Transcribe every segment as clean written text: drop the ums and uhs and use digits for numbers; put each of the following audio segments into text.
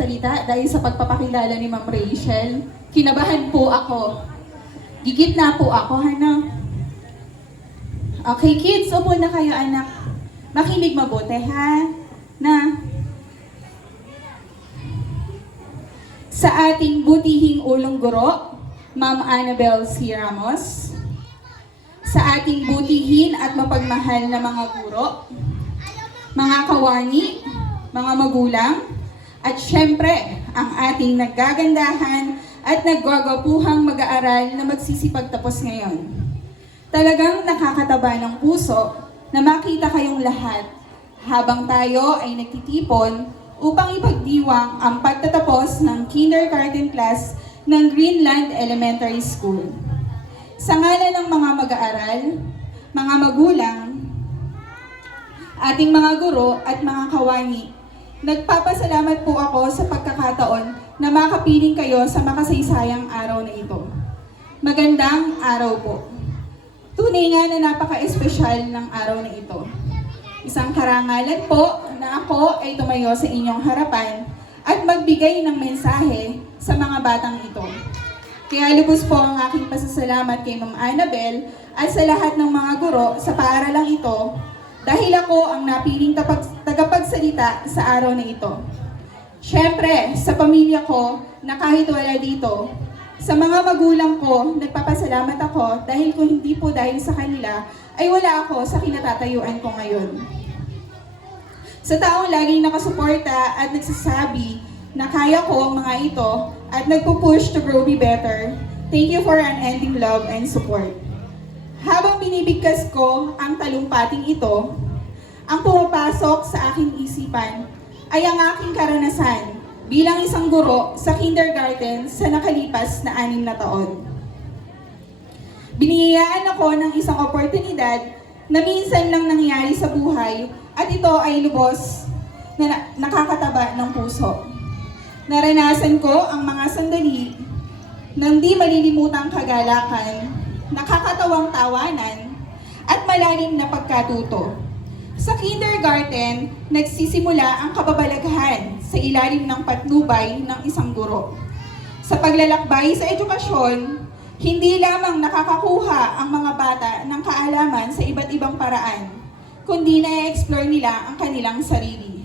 magsalita dahil sa pagpapakilala ni Ma'am Rachel. Kinabahan po ako. Gigit na po ako, Hana. Okay, kids, upo na kayo, anak. Makinig mabuti, ha? Na sa ating butihing ulong guro, Ma'am Annabel C. Ramos, sa ating butihin at mapagmahal na mga guro, mga kawani, mga magulang, at syempre, ang ating nagagandahan at naggagapuhang mag-aaral na magsisipagtapos ngayon. Talagang nakakataba ng puso na makita kayong lahat habang tayo ay nagtitipon upang ipagdiwang ang pagtatapos ng kindergarten class ng Greenland Elementary School. Sa ngalan ng mga mag-aaral, mga magulang, ating mga guro at mga kawani, nagpapasalamat po ako sa pagkakataon na makapiling kayo sa makasaysayang araw na ito. Magandang araw po. Tunay nga na napaka-espesyal ng araw na ito. Isang karangalan po na ako ay tumayo sa inyong harapan at magbigay ng mensahe sa mga batang ito. Kaya lubos po ang aking pasasalamat kay Ma'am Annabel at sa lahat ng mga guro sa paaralang ito dahil ako ang napiling tagapagsalita sa araw na ito. Siyempre, sa pamilya ko na kahit wala dito, sa mga magulang ko, nagpapasalamat ako dahil kung hindi po dahil sa kanila, ay wala ako sa kinatatayuan ko ngayon. Sa taong laging nakasuporta at nagsasabi na kaya ko ang mga ito at nagpo-push to grow me better, thank you for unending love and support. Habang binibigkas ko ang talumpating ito, ang pumapasok sa aking isipan ay ang aking karanasan bilang isang guro sa kindergarten sa nakalipas na 6 na taon. Biniyayaan ako ng isang oportunidad na minsan lang nangyari sa buhay at ito ay lubos na nakakataba ng puso. Naranasan ko ang mga sandali ng di malilimutang kagalakan, nakakatawang tawanan, at malalim na pagkatuto. Sa kindergarten, nagsisimula ang kababalaghan sa ilalim ng patnubay ng isang guro. Sa paglalakbay sa edukasyon, hindi lamang nakakakuha ang mga bata ng kaalaman sa iba't ibang paraan, kundi na-explore nila ang kanilang sarili.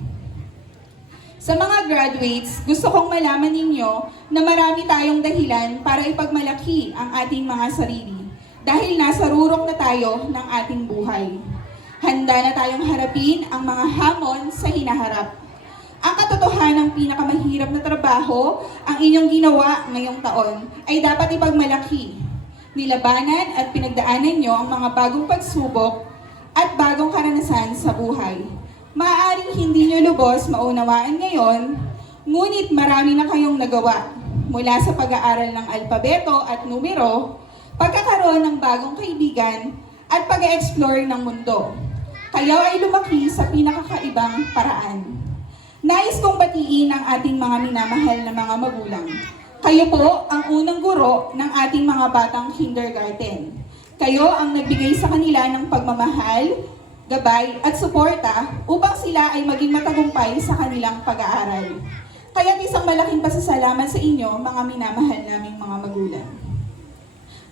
Sa mga graduates, gusto kong malaman ninyo na marami tayong dahilan para ipagmalaki ang ating mga sarili dahil nasa rurok na tayo ng ating buhay. Handa na tayong harapin ang mga hamon sa hinaharap. Ang katotohanang pinakamahirap na trabaho ang inyong ginawa ngayong taon ay dapat ipagmalaki. Nilabanan at pinagdaanan nyo ang mga bagong pagsubok at bagong karanasan sa buhay. Maaaring hindi nyo lubos maunawaan ngayon, ngunit marami na kayong nagawa mula sa pag-aaral ng alpabeto at numero, pagkakaroon ng bagong kaibigan, at pag-explore ng mundo. Kayo ay lumaki sa pinakakaibang paraan. Nais kong batiin ang ating mga minamahal na mga magulang. Kayo po ang unang guro ng ating mga batang kindergarten. Kayo ang nagbigay sa kanila ng pagmamahal, gabay at suporta upang sila ay maging matagumpay sa kanilang pag-aaral. Kaya't isang malaking pasasalamat sa inyo, mga minamahal naming mga magulang.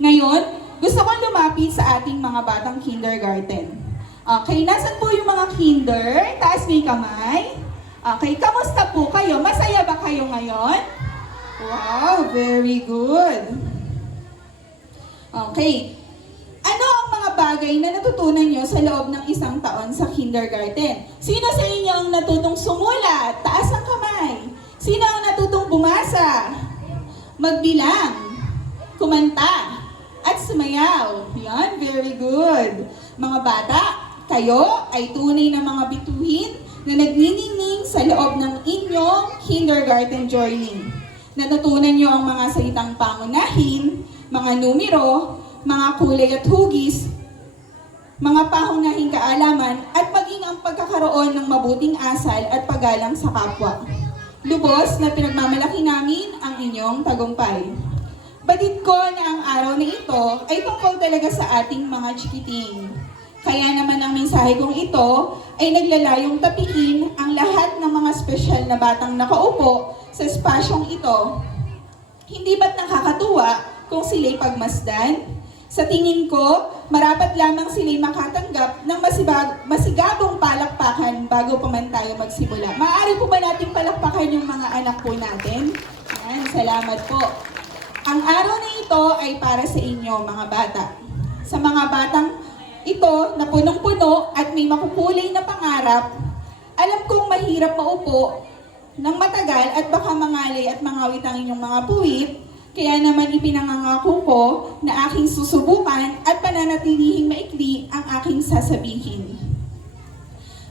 Ngayon, gusto kong lumapit sa ating mga batang kindergarten. Okay, nasan po yung mga kinder? Taas may kamay. Okay, kamusta po kayo? Masaya ba kayo ngayon? Wow, very good. Okay, ano ang mga bagay na natutunan nyo sa loob ng isang taon sa kindergarten? Sino sa inyo ang natutong sumulat? Taas ang kamay. Sino ang natutong bumasa? Magbilang, kumanta, at sumayaw. Yan, very good. Mga bata, kayo ay tunay na mga bituin na nagniningning sa loob ng inyong kindergarten journey. Natutunan nyo ang mga salitang pangunahin, mga numero, mga kulay at hugis, mga pangunahing kaalaman, at maging ang pagkakaroon ng mabuting asal at paggalang sa kapwa. Lubos na pinagmamalaki namin ang inyong tagumpay. Batid ko na ang araw na ito ay tungkol talaga sa ating mga chikiting. Kaya naman ang mensahe kong ito ay naglalayong tapiin ang ang lahat ng mga espesyal na batang nakaupo sa espasyong ito, hindi ba't nakakatuwa kung sila'y pagmasdan? Sa tingin ko, marapat lamang sila'y makatanggap ng masigabong palakpakan bago pa man tayo magsimula. Maaari po ba natin palakpakan yung mga anak po natin? Yan, salamat po. Ang araw na ito ay para sa inyo, mga bata. Sa mga batang ito na punong-puno at may makukulay na pangarap, alam kong mahirap maupo ng matagal at baka mangalay at mangawit ang inyong mga puwit, kaya naman ipinangangako ko na aking susubukan at pananatilihing maikli ang aking sasabihin.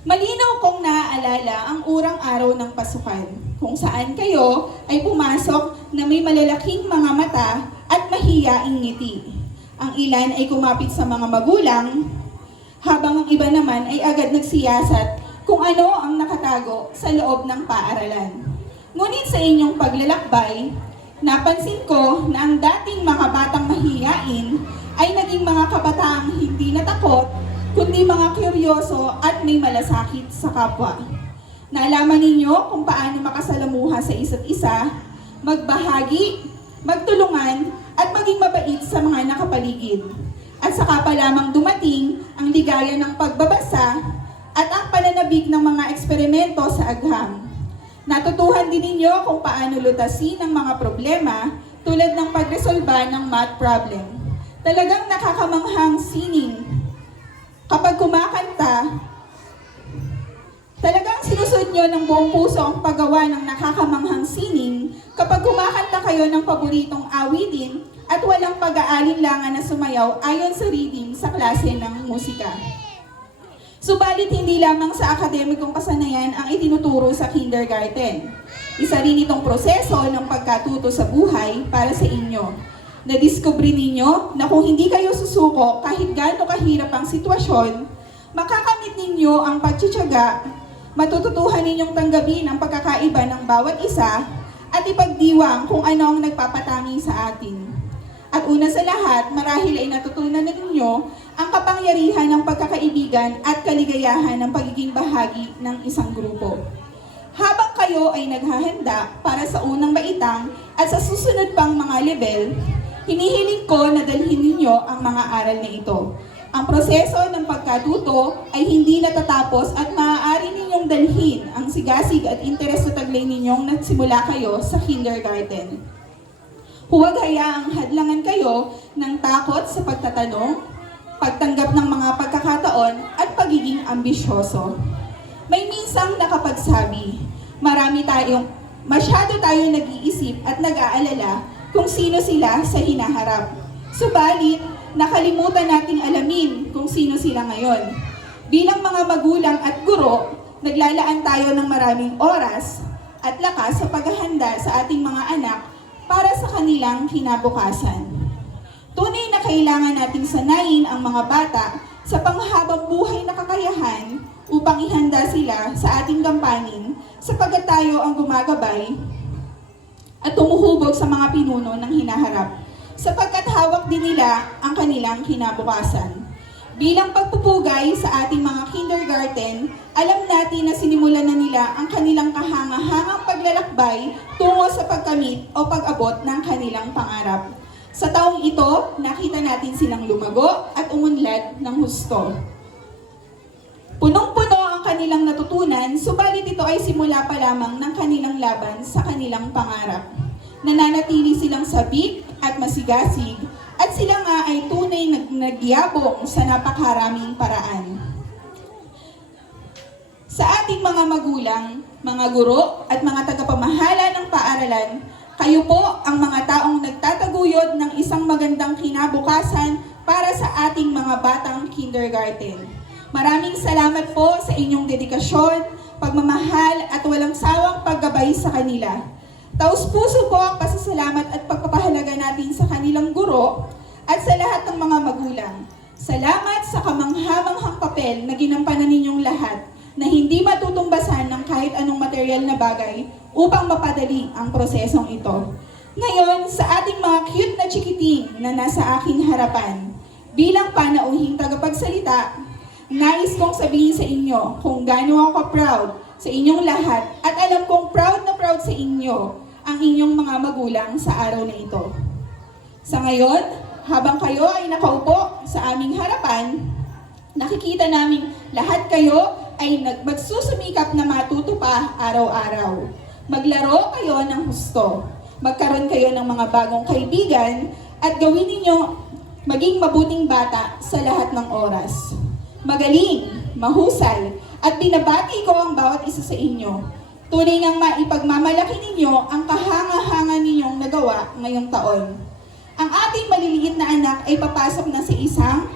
Malinaw kong naaalala ang urang araw ng pasukan, kung saan kayo ay pumasok na may malalaking mga mata at mahiyaing ngiti. Ang ilan ay kumapit sa mga magulang, habang ang iba naman ay agad nagsiyasat kung ano ang nakatago sa loob ng paaralan. Ngunit sa inyong paglalakbay, napansin ko na ang dating mga batang mahiyain ay naging mga kabataang hindi natakot, kundi mga kuryoso at may malasakit sa kapwa. Naalaman ninyo kung paano makasalamuha sa isa't isa, magbahagi, magtulungan, at maging mabait sa mga nakapaligid. At saka pa lamang dumating ang ligaya ng pagbabasa at ang pananabik ng mga eksperimento sa agham. Natutuhan din ninyo kung paano lutasin ang mga problema tulad ng pagresolba ng math problem. Talagang nakakamanghang sining. Kapag kumakanta, talagang sinusunod nyo ng buong puso ang paggawa ng nakakamanghang sining kapag kumakanta kayo ng paboritong awitin at walang pag-aalinlangan na sumayaw ayon sa rhythm sa klase ng musika. Subalit hindi lamang sa akademikong kasanayan ang itinuturo sa kindergarten. Isa rin itong proseso ng pagkatuto sa buhay para sa inyo. Nadiskubre ninyo na kung hindi kayo susuko kahit gaano kahirap ang sitwasyon, makakamit ninyo ang pagtsitsaga, matututuhan ninyong tanggapin ang pagkakaiba ng bawat isa at ipagdiwang kung ano ang nagpapatangi sa atin. At una sa lahat, marahil ay natutunan na ninyo ang kapangyarihan ng pagkakaibigan at kaligayahan ng pagiging bahagi ng isang grupo. Habang kayo ay naghahanda para sa unang baitang at sa susunod pang mga level, hinihiling ko na dalhin ninyo ang mga aral na ito. Ang proseso ng pagkatuto ay hindi natatapos at maaari ninyong dalhin ang sigasig at interes sa taglay ninyong nagsimula kayo sa kindergarten. Huwag hayaang hadlangan kayo ng takot sa pagtatanong, pagtanggap ng mga pagkakataon at pagiging ambisyoso. May minsang nakapagsabi, masyado tayong nag-iisip at nag-aalala kung sino sila sa hinaharap. Subalit, nakalimutan nating alamin kung sino sila ngayon. Bilang mga magulang at guro, naglalaan tayo ng maraming oras at lakas sa paghahanda sa ating mga anak para sa kanilang kinabukasan. Tunay na kailangan nating sanayin ang mga bata sa panghabang buhay na kakayahan upang ihanda sila sa ating gampanin sapagkat tayo ang gumagabay at tumuhubog sa mga pinuno ng hinaharap sapagkat hawak din nila ang kanilang kinabukasan. Bilang pagpupugay sa ating mga kindergarten, alam natin na sinimulan na nila ang kanilang kahanga-hangang paglalakbay tungo sa pagkamit o pag-abot ng kanilang pangarap. Sa taong ito, nakita natin silang lumago at umunlad ng husto. Punong-puno ang kanilang natutunan, subalit ito ay simula pa lamang ng kanilang laban sa kanilang pangarap. Nananatili silang sabik at masigasig, at sila nga ay tunay nagyabong sa napakaraming paraan. Sa ating mga magulang, mga guro at mga tagapamahala ng paaralan, kayo po ang mga taong nagtataguyod ng isang magandang kinabukasan para sa ating mga batang kindergarten. Maraming salamat po sa inyong dedikasyon, pagmamahal at walang sawang paggabay sa kanila. Taos-puso po ang pasasalamat at pagpapahalaga natin sa kanilang guro at sa lahat ng mga magulang. Salamat sa kamangha-manghang papel na ginampanan ninyong lahat na hindi matutumbasan ng kahit anong material na bagay upang mapadali ang prosesong ito. Ngayon, sa ating mga cute na chikiting na nasa aking harapan, bilang panauhing tagapagsalita, nais kong sabihin sa inyo kung gaano ako proud sa inyong lahat at alam kong proud na proud sa inyo ang inyong mga magulang sa araw na ito. Sa ngayon, habang kayo ay nakaupo sa aming harapan, nakikita naming lahat kayo ay magsusumikap na matuto pa araw-araw. Maglaro kayo ng husto, magkaroon kayo ng mga bagong kaibigan at gawin ninyo maging mabuting bata sa lahat ng oras. Magaling, mahusay, at binabati ko ang bawat isa sa inyo. Tunay nang maipagmamalaki ninyo ang kahanga-hanga ninyong nagawa ngayong taon. Ang ating maliliit na anak ay papasok na sa isang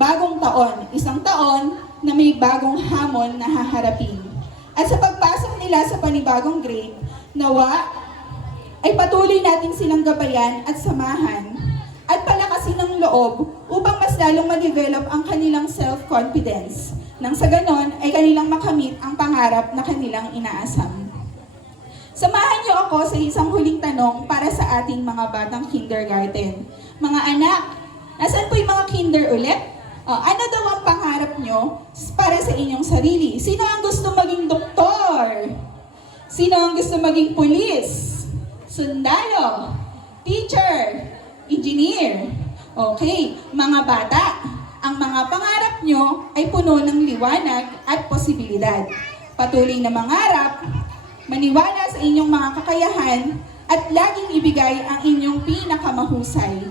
bagong taon. Isang taon na may bagong hamon na haharapin. At sa pagpasok nila sa panibagong grade, nawa ay patuloy natin silang gabayan at samahan at palakasin ng loob upang mas lalong ma-develop ang kanilang self-confidence. Nang sa ganon ay kanilang makamit ang pangarap na kanilang inaasam. Samahan niyo ako sa isang huling tanong para sa ating mga batang kindergarten. Mga anak, nasaan po yung mga kinder ulit? Ano daw ang pangarap nyo para sa inyong sarili? Sino ang gusto maging doktor? Sino ang gusto maging pulis? Sundalo? Teacher? Engineer? Okay, mga bata, ang mga pangarap nyo ay puno ng liwanag at posibilidad. Patuloy na mangarap, maniwala sa inyong mga kakayahan, at laging ibigay ang inyong pinakamahusay.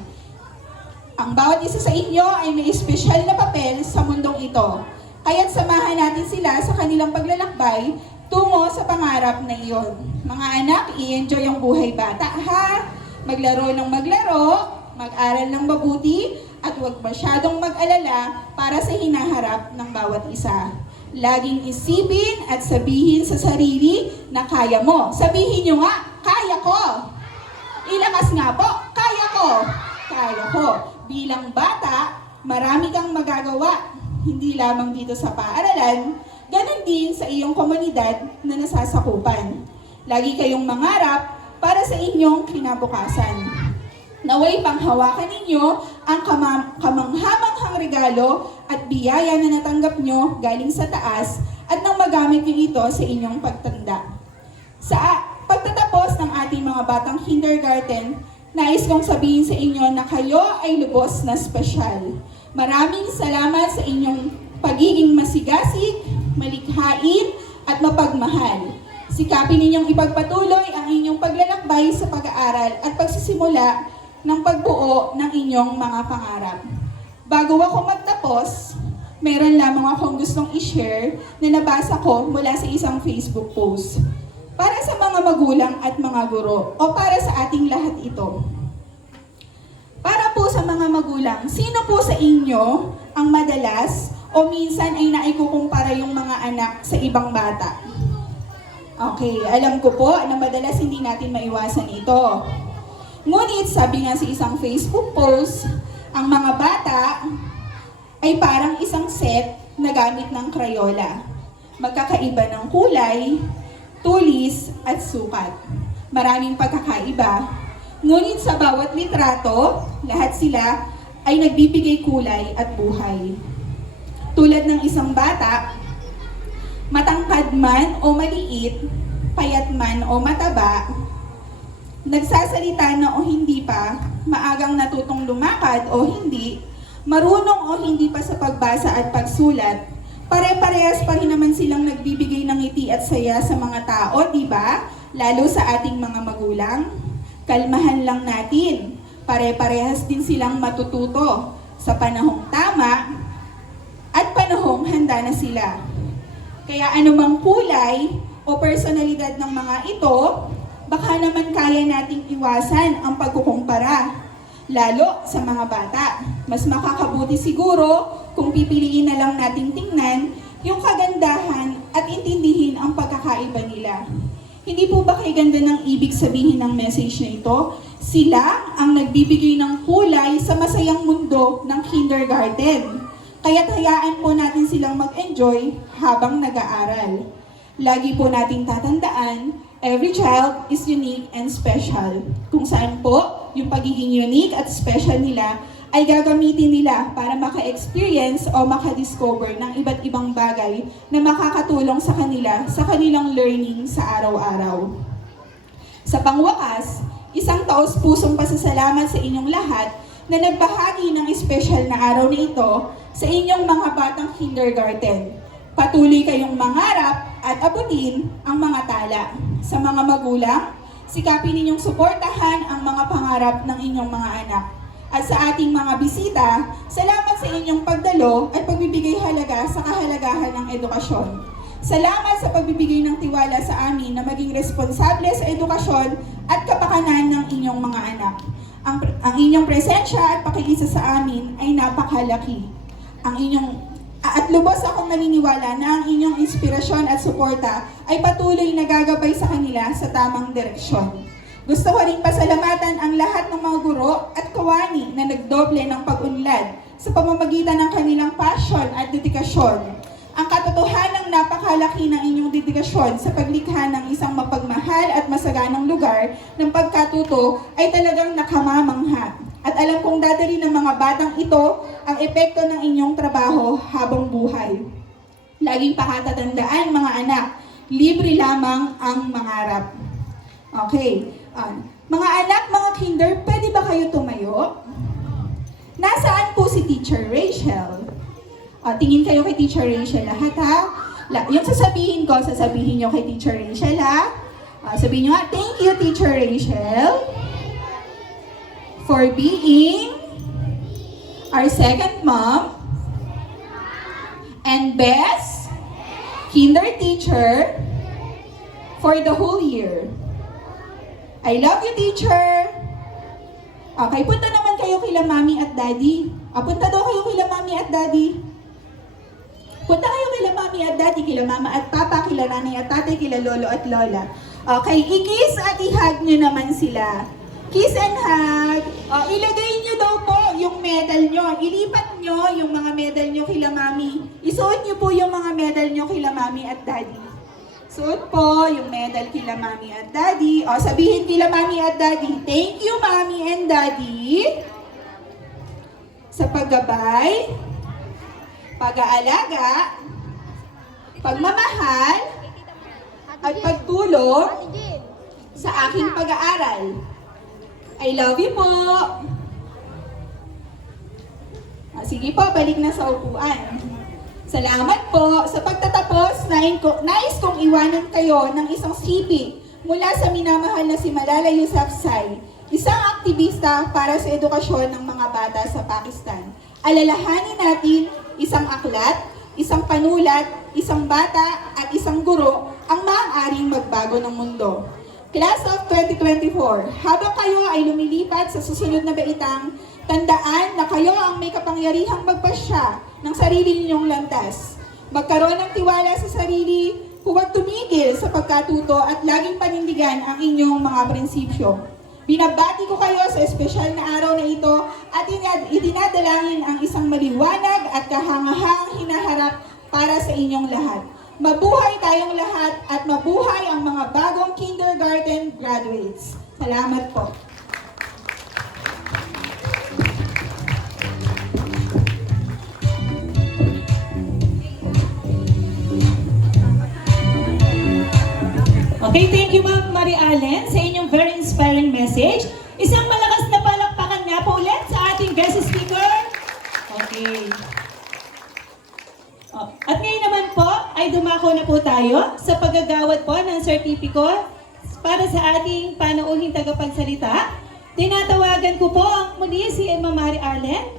Ang bawat isa sa inyo ay may espesyal na papel sa mundong ito. Kaya't samahan natin sila sa kanilang paglalakbay tungo sa pangarap na iyon. Mga anak, i-enjoy ang buhay bata, ha? Maglaro ng maglaro, mag-aral ng mabuti, at huwag masyadong mag-alala para sa hinaharap ng bawat isa. Laging isipin at sabihin sa sarili na kaya mo. Sabihin nyo nga, kaya ko! Ilakas nga po, kaya ko! Kaya ko! Bilang bata, marami kang magagawa. Hindi lamang dito sa paaralan, ganun din sa iyong komunidad na nasasakupan. Lagi kayong mangarap para sa inyong kinabukasan. Naway panghawakan ninyo ang kamanghamanghang regalo at biyaya na natanggap nyo galing sa taas at nang magamit nyo ito sa inyong pagtanda. Sa pagtatapos ng ating mga batang kindergarten, nais kong sabihin sa inyo na kayo ay lubos na espesyal. Maraming salamat sa inyong pagiging masigasig, malikhain at mapagmahal. Sikapin ninyong ipagpatuloy ang inyong paglalakbay sa pag-aaral at pagsisimula ng pagbuo ng inyong mga pangarap. Bago ako magtapos, meron lamang akong gustong i-share na nabasa ko mula sa isang Facebook post. Para sa mga magulang at mga guro, o para sa ating lahat ito. Para po sa mga magulang, sino po sa inyo ang madalas o minsan ay naikukumpara yung mga anak sa ibang bata? Okay, alam ko po na madalas hindi natin maiwasan ito. Ngunit sabi nga sa isang Facebook post, ang mga bata ay parang isang set na gamit ng Crayola. Magkakaiba ng kulay, tulis at sukat. Maraming pagkakaiba. Ngunit sa bawat litrato, lahat sila ay nagbibigay kulay at buhay. Tulad ng isang bata, matangkad man o maliit, payat man o mataba, nagsasalita na o hindi pa, maagang natutong lumakad o hindi, marunong o hindi pa sa pagbasa at pagsulat, pare-parehas pa rin naman silang nagbibigay ng ngiti at saya sa mga tao, di ba? Lalo sa ating mga magulang. Kalmahan lang natin, pare-parehas din silang matututo sa panahong tama at panahong handa na sila. Kaya anumang kulay o personalidad ng mga ito, baka naman kaya nating iwasan ang pagkukumpara, lalo sa mga bata. Mas makakabuti siguro kung pipiliin na lang nating tingnan yung kagandahan at intindihin ang pagkakaiba nila. Hindi po ba kay ganda ng ibig sabihin ng message na ito? Sila ang nagbibigay ng kulay sa masayang mundo ng kindergarten. Kaya't hayaan po natin silang mag-enjoy habang nag-aaral. Lagi po nating tatandaan, every child is unique and special. Kung saan po, yung pagiging unique at special nila ay gagamitin nila para maka-experience o maka-discover ng iba't ibang bagay na makakatulong sa kanila sa kanilang learning sa araw-araw. Sa pangwakas, isang taos-pusong pasasalamat sa inyong lahat na nagbahagi ng espesyal na araw na ito sa inyong mga batang kindergarten. Patuloy kayong mangarap at abutin ang mga tala. Sa mga magulang, sikapin ninyong suportahan ang mga pangarap ng inyong mga anak. At sa ating mga bisita, salamat sa inyong pagdalo at pagbibigay halaga sa kahalagahan ng edukasyon. Salamat sa pagbibigay ng tiwala sa amin na maging responsable sa edukasyon at kapakanan ng inyong mga anak. Ang inyong presensya at pakikisa sa amin ay napakalaki. At lubos akong naniniwala na ang inyong inspirasyon at suporta ay patuloy na gagabay sa kanila sa tamang direksyon. Gusto ko rin pasalamatan ang lahat ng mga guro at kawani na nagdoble ng pag-unlad sa pamamagitan ng kanilang passion at dedikasyon. Ang katotohanang napakalaki ng inyong dedikasyon sa paglikha ng isang mapagmahal at masaganang lugar ng pagkatuto ay talagang nakamamangha. At alam kong dadali ng mga batang ito ang epekto ng inyong trabaho habang buhay. Laging pakatatandaan mga anak, libre lamang ang mangarap. Okay. Mga anak, mga kinder, pwede ba kayo tumayo? Nasaan po si Teacher Rachel? Tingin kayo kay Teacher Rachel lahat ha? Yung sasabihin ko, sasabihin nyo kay Teacher Rachel ha? Sabihin nyo ha, thank you Teacher Rachel for being our second mom and best kinder teacher for the whole year. I love you, teacher! Okay, punta naman kayo kila mami at daddy. Punta daw kayo kila mami at daddy. Punta kayo kila mami at daddy, kila mama at papa, kila nanay at tatay, kila lolo at lola. Okay, i-kiss at i-hug nyo naman sila. Kiss and hug. Ilagay nyo daw po yung medal nyo. Ilipat nyo yung mga medal nyo kila mami. Isuot nyo po yung mga medal nyo kila mami at daddy. Suot po yung medal kila mami at daddy. Sabihin kila mami at daddy, thank you mami and daddy sa paggabay, pag-aalaga, pagmamahal, at pagtulong sa aking pag-aaral. I love you po. Sige po, balik na sa upuan. Salamat po sa pagtatapos. Nais kong iwanan kayo ng isang sipi mula sa minamahal na si Malala Yousafzai, isang aktivista para sa edukasyon ng mga bata sa Pakistan. Alalahanin natin isang aklat, isang panulat, isang bata at isang guro ang maaaring magbago ng mundo. Class of 2024, habang kayo ay lumilipat sa susunod na baitang, tandaan na kayo ang may kapangyarihang magpasya ng sarili ninyong landas. Magkaroon ng tiwala sa sarili, huwag tumigil sa pagkatuto at laging panindigan ang inyong mga prinsipyo. Binabati ko kayo sa espesyal na araw na ito at idinadalangin ang isang maliwanag at kahangahangang hinaharap para sa inyong lahat. Mabuhay tayong lahat at mabuhay ang mga bagong kindergarten graduates. Salamat po. Okay, thank you Ma'am Mary Allen sa inyong very inspiring message. Isang malakas na palakpakan nga po ulit sa ating guest speaker. Okay. At ngayon naman po ay dumako na po tayo sa paggagawad po ng sertipiko para sa ating panauhing tagapagsalita. Tinatawagan ko po ang muli si Ma'am Mary Allen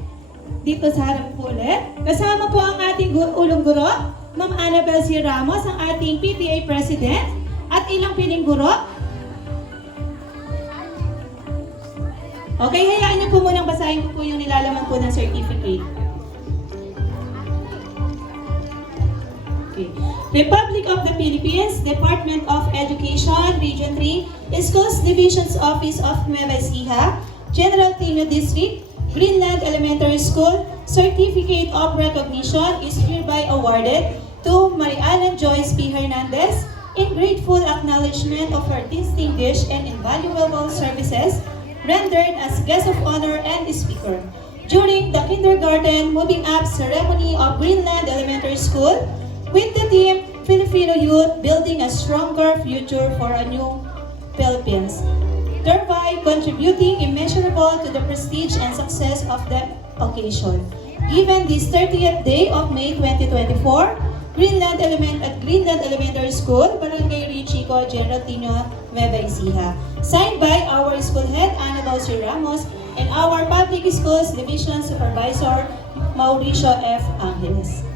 dito sa harap po ulit. Kasama po ang ating ulong guro, Ma'am Annabel C. Ramos, ang ating PTA President, at ilang piling guro. Okay, hayaan niyo po munang basahin ko po yung nilalaman po ng certificate. Okay. Republic of the Philippines, Department of Education, Region 3, Schools Divisions Office of Nueva Ecija, General Tino District, Greenland Elementary School, Certificate of Recognition is hereby awarded to Mary Allen Joyce P. Hernandez in grateful acknowledgement of her distinguished and invaluable services rendered as guest of honor and speaker. during the kindergarten moving up ceremony of Greenland Elementary School with the team Filipino Youth Building a Stronger Future for a New Philippines, thereby contributing immeasurable to the prestige and success of the occasion. Given this 30th day of May 2024, Greenland Elementary School, Barangay Richico, General Tino, Nueva Ecija. Signed by our school head, Annabel C. Ramos, and our Public Schools Division Supervisor, Mauricio F. Angeles.